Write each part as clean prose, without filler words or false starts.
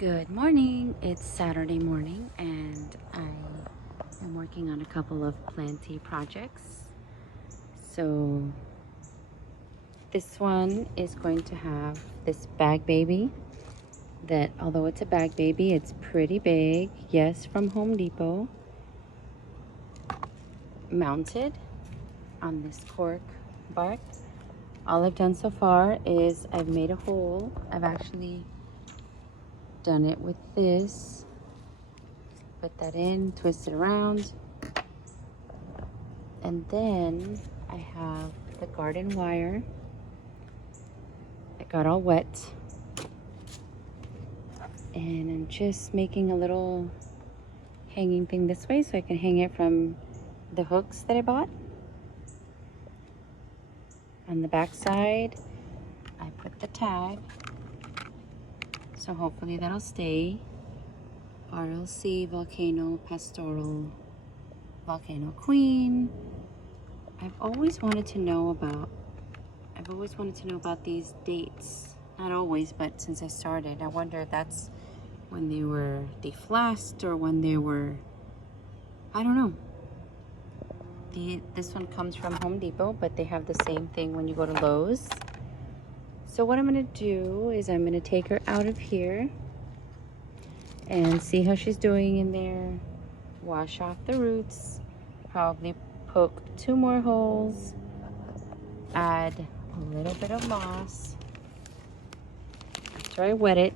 Good morning. It's Saturday morning and I am working on a couple of planty projects. So this one is going to have this bag baby that, although it's a bag baby, it's pretty big. Yes, from Home Depot. Mounted on this cork bark. All I've done so far is I've made a hole. I've actually done it with this. Put that in, twist it around. And then I have the garden wire. It got all wet. And I'm just making a little hanging thing this way so I can hang it from the hooks that I bought. On the back side, I put the tag. So hopefully that'll stay. RLC Volcano Pastoral Volcano Queen. I've always wanted to know about these dates. Not always, but since I started, I wonder if that's when they were deflowered or when they were, I don't know. This one comes from Home Depot, but they have the same thing when you go to Lowe's. So what I'm gonna do is I'm gonna take her out of here and see how she's doing in there. Wash off the roots, probably poke 2 more holes, add a little bit of moss after I wet it,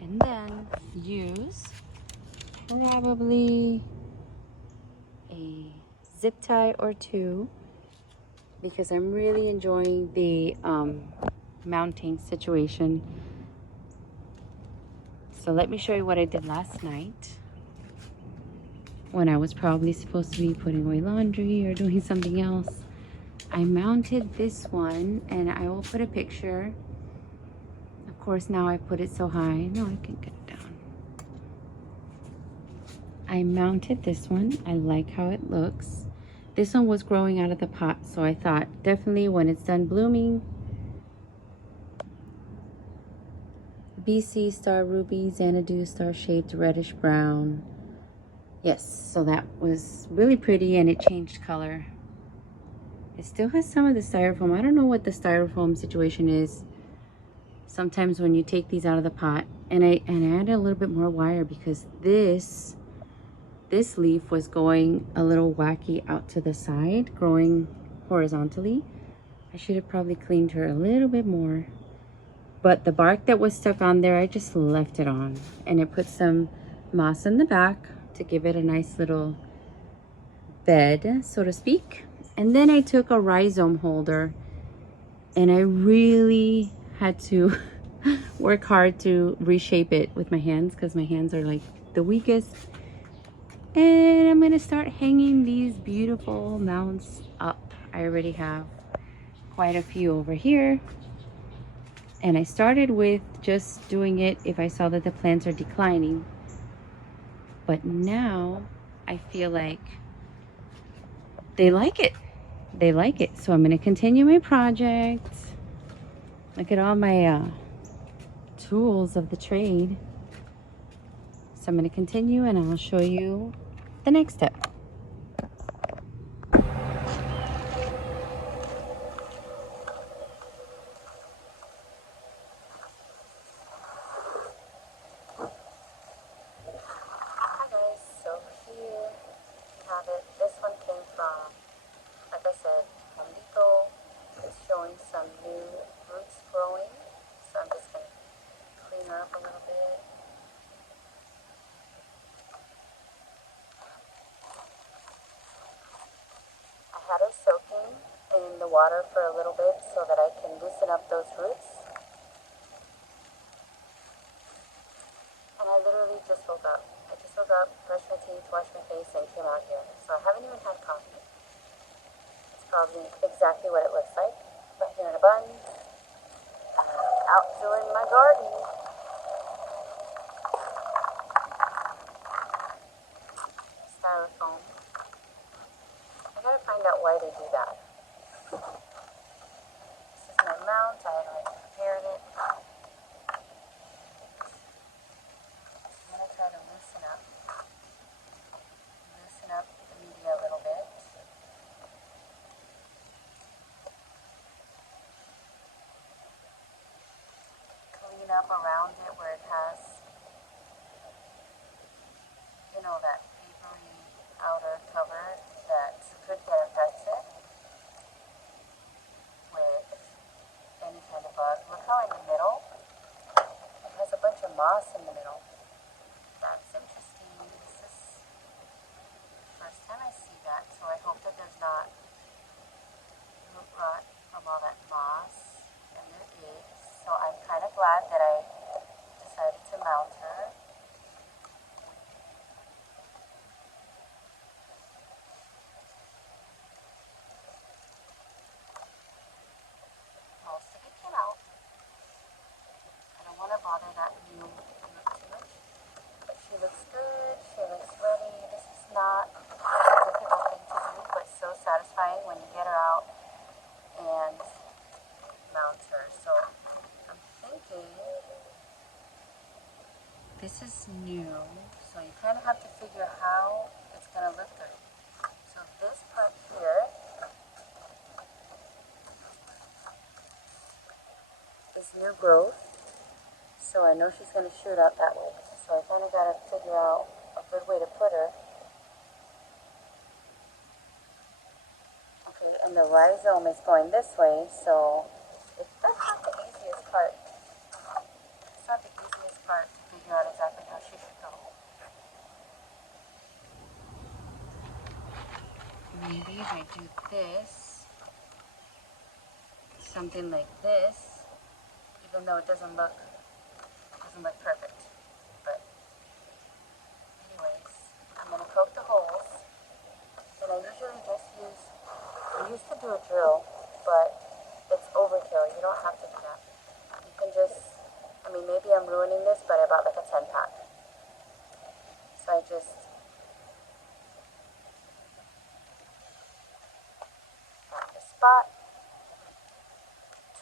and then use probably a zip tie or 2 because I'm really enjoying the mounting situation. So let me show you what I did last night when I was probably supposed to be putting away laundry or doing something else. I mounted this one, and I will put a picture. Of course, now I put it so high. No, I can get it down. I mounted this one. I like how it looks. This one was growing out of the pot, so I thought definitely when it's done blooming, BC Star Ruby, Xanadu Star Shaped Reddish Brown. Yes, so that was really pretty and it changed color. It still has some of the styrofoam. I don't know what the styrofoam situation is. Sometimes when you take these out of the pot, and I added a little bit more wire because this leaf was going a little wacky out to the side, growing horizontally. I should have probably cleaned her a little bit more. But the bark that was stuck on there, I just left it on. And it put some moss in the back to give it a nice little bed, so to speak. And then I took a rhizome holder and I really had to work hard to reshape it with my hands because my hands are like the weakest. And I'm gonna start hanging these beautiful mounts up. I already have quite a few over here. And I started with just doing it if I saw that the plants are declining. But now I feel like they like it. They like it. So I'm going to continue my project. Look at all my tools of the trade. So I'm going to continue and I'll show you the next step. Hi guys, so here you have it. This one came from, like I said, Home Depot. It's showing some new roots growing. So I'm just going to clean her up a little bit. I had her soaking in the water for a little bit so that I can loosen up those roots. And I literally just woke up. I just woke up, brushed my teeth, washed my face, and came out here. So I haven't even had coffee. It's probably exactly what it looks like. Right here in a bun. Out doing my garden. Styrofoam. I gotta find out why they do that. This is my mount. I had already prepared it. up around it where it has, you know, that papery outer cover that could get infected with any kind of bug. Look how in the middle, it has a bunch of moss in the middle. That's interesting. This is the first time I see that, so I hope that there's not root rot from all that moss, and there is. So I'm kind of glad that I decided to mount her. Most of it came out. I don't want to bother that new root too much. But she looks good. She looks ready. This is not a difficult thing to do, but so satisfying when you get her out and mount her. So I'm thinking this is new, so you kind of have to figure how it's going to look good. So this part here is new growth, so I know she's going to shoot out that way. So I kind of got to figure out a good way to put her. Okay, and the rhizome is going this way, so that's not the easiest part. It's not the easiest part to figure out exactly how she should go. Maybe if I do this, something like this, even though it doesn't look perfect. But anyways, I'm gonna poke the holes, and I usually just use, I used to do a drill, but it's overkill. You don't have to do that. You can just, I mean, maybe I'm ruining this, but I bought like a 10-pack. So I just got the spot,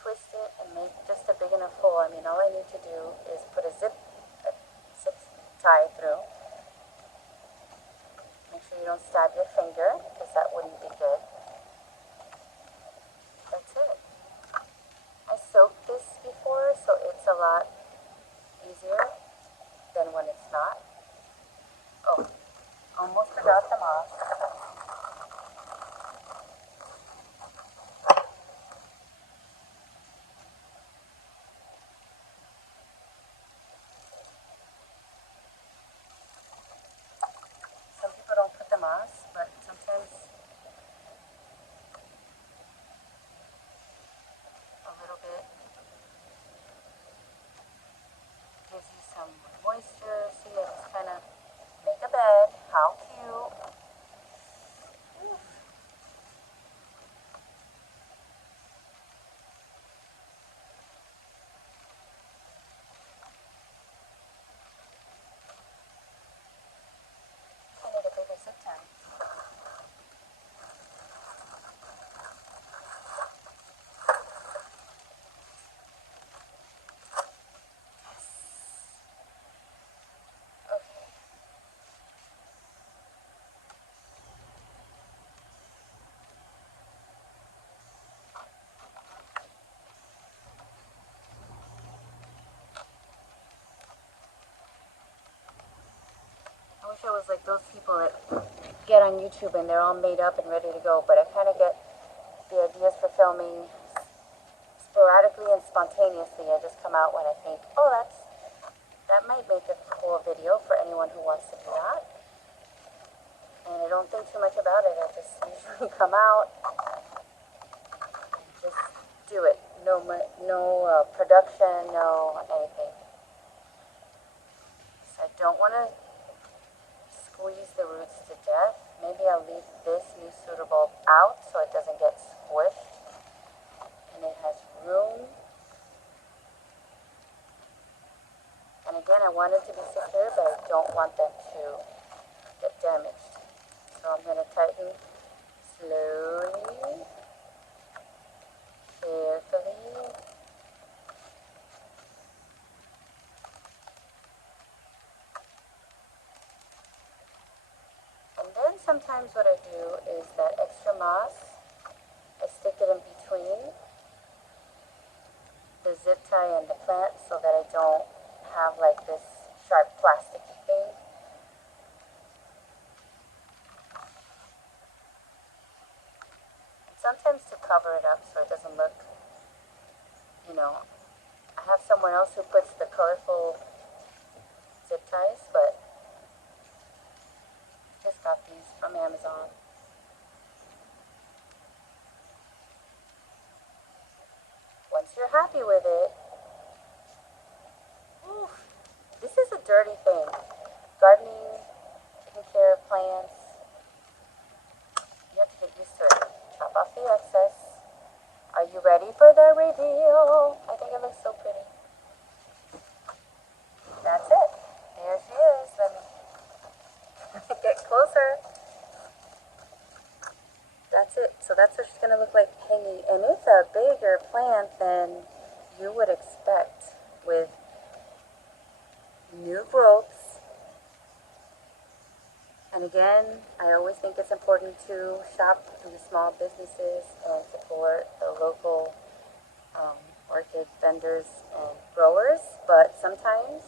twist it, and make just a big enough hole. I mean, all I need to do is put a zip tie through. Make sure you don't stab your finger, because that wouldn't be good. That's it. I soaked this before, so it's a lot easier than when it's not. Oh, almost forgot the moss. Some people don't put the moss, but sometimes a little bit gives you some moisture. See, I just kind of make a bed. How cute. Oof. I need a bigger zip tie. Okay. I wish I was like those people that get on YouTube and they're all made up and ready to go, but I kind of get the ideas for filming sporadically and spontaneously. I just come out when I think, oh, that might make a cool video for anyone who wants to do that. And I don't think too much about it. I just usually come out and just do it. No production, no anything. So I don't want to squeeze the roots to death. Maybe I'll leave this new suitable out so it doesn't get squished and it has room. And again, I want it to be secure, but I don't want them to get damaged. So I'm going to tighten slowly, carefully. And then sometimes what I do is that extra moss, I stick it in between the zip tie tie in the plant so that I don't have like this sharp plasticky thing. And sometimes to cover it up so it doesn't look, you know, I have someone else who puts the colorful zip ties, but I just got these from Amazon. Once you're happy with it, oof, this is a dirty thing. Gardening, taking care of plants, you have to get used to it. Chop off the excess. Are you ready for the reveal? I think it looks so pretty. That's it. There she is. Let me get closer. That's it. So that's what she's going to look like hanging. And it's a bigger plant than you would expect with new growths. And again, I always think it's important to shop in the small businesses and support the local orchid vendors and growers. But sometimes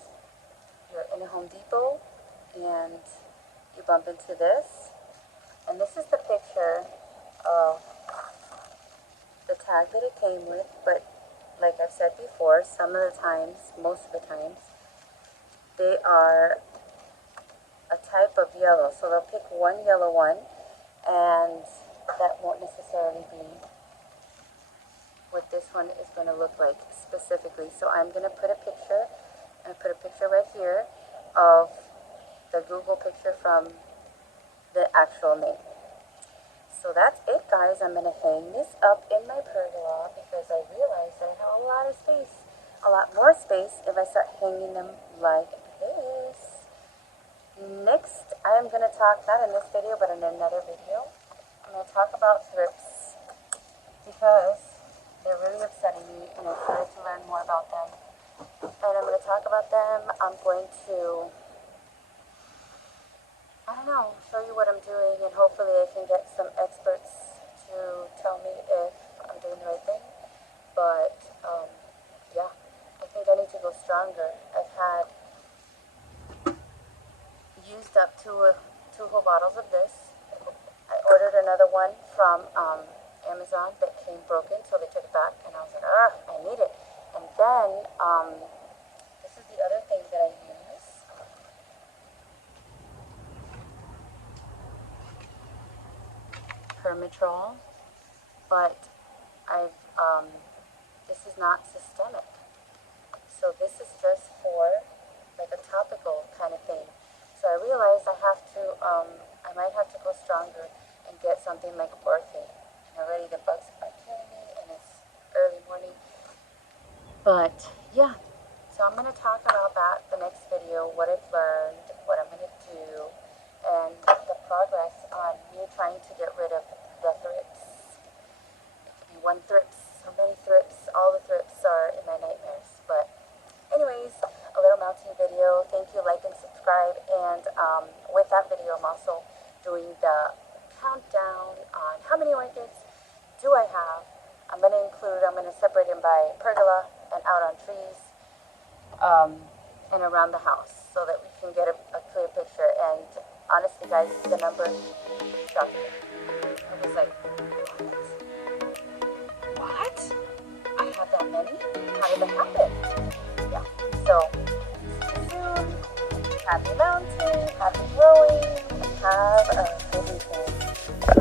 you're in a Home Depot and you bump into this. And this is the picture of the tag that it came with, but like I've said before, some of the times, most of the times, they are a type of yellow. So they'll pick one yellow one, and that won't necessarily be what this one is going to look like specifically. So I'm going to put a picture, right here of the Google picture from the actual name. So that's it, guys. I'm going to hang this up in my pergola because I realized I have a lot of space, a lot more space if I start hanging them like this. Next, I'm going to talk, not in this video, but in another video, I'm going to talk about thrips because they're really upsetting me and I'm trying to learn more about them. And I'm going to talk about them. I'm going to, I don't know, show you what I'm doing, and hopefully I can get some experts to tell me if I'm doing the right thing. But, yeah, I think I need to go stronger. I've had used up two whole bottles of this. I ordered another one from Amazon that came broken, so they took it back, and I was like, I need it. And then, this is the other thing that I use. Permitrol, but this is not systemic. So this is just for like a topical kind of thing. So I realized I might have to go stronger and get something like orchid. And already the bugs are killing me and it's early morning. But yeah, so I'm going to talk about that the next video, what I've learned, what I'm going to do, and the progress on me trying to get rid of the thrips. It could be one thrips, so many thrips, all the thrips are in my nightmares. But anyways, a little mounting video. Thank you, like and subscribe. And with that video, I'm also doing the countdown on how many orchids do I have. I'm going to separate them by pergola and out on trees and around the house so that we can get a clear picture. And honestly, guys, the number shocked me. I was like, what? I have that many? How did that happen? Yeah, so see you soon. Happy mounting, happy growing, have a good weekend.